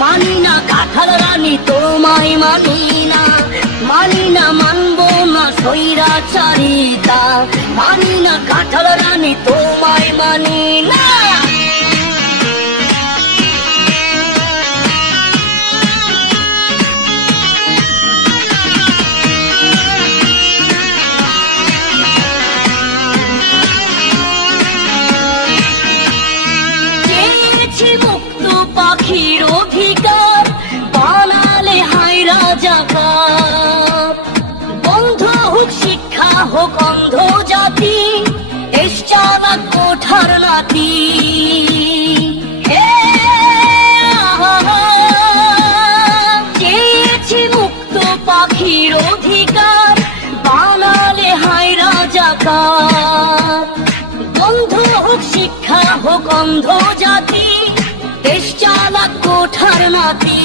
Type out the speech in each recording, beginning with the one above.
মানি না কাঁঠাল রানী তোমায় মানি না, মানি না মানবো না স্বৈরাচারিতা, মানি না কাঁঠাল রানী তোমায় মানি না। পাখির অধিকার বানালে হাই রাজাকার, বন্ধ হোক শিক্ষা হোক অন্ধ জাতি, দেশ চালাক কোঠার নাতি। চেয়েছি মুক্ত পাখির অধিকার বানালে হাই রাজাকার, বন্ধ হোক শিক্ষা হোক অন্ধ জাতি, দেশ চালাক কোঠার নাতি।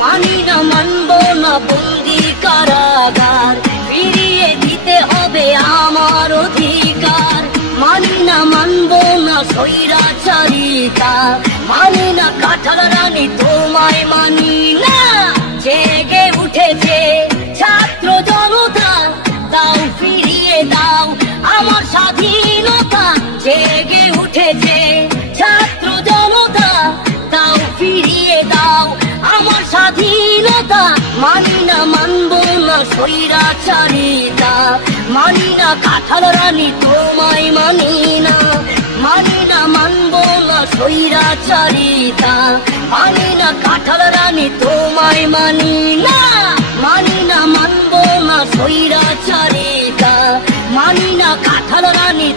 মানি না মানবো না বন্দি কারাগার, ফিরিয়ে দিতে হবে আমার অধিকার, মানি না মানবো না স্বৈরাচারিতা, মানি না কাঁঠাল রানী তোমায় মানি না। জেগে উঠেছে ছাত্র জনতা, দাও ফিরিয়ে দাও আমার স্বাধীনতা। জেগে উঠেছে ছাত্র জনতা, দাও ফিরিয়ে দাও আমার স্বাধীনতা। মানি না মানবো না স্বৈরাচারিতা, মানি না কাঁঠাল রানী তোমায় মানি না, মানি না মানবো না স্বৈরাচারিতা, মানি না কাঁঠাল রানী তোমায় মানি না, মানি না মানবো না স্বৈরাচারিতা, মানি না কাঁঠাল রানী।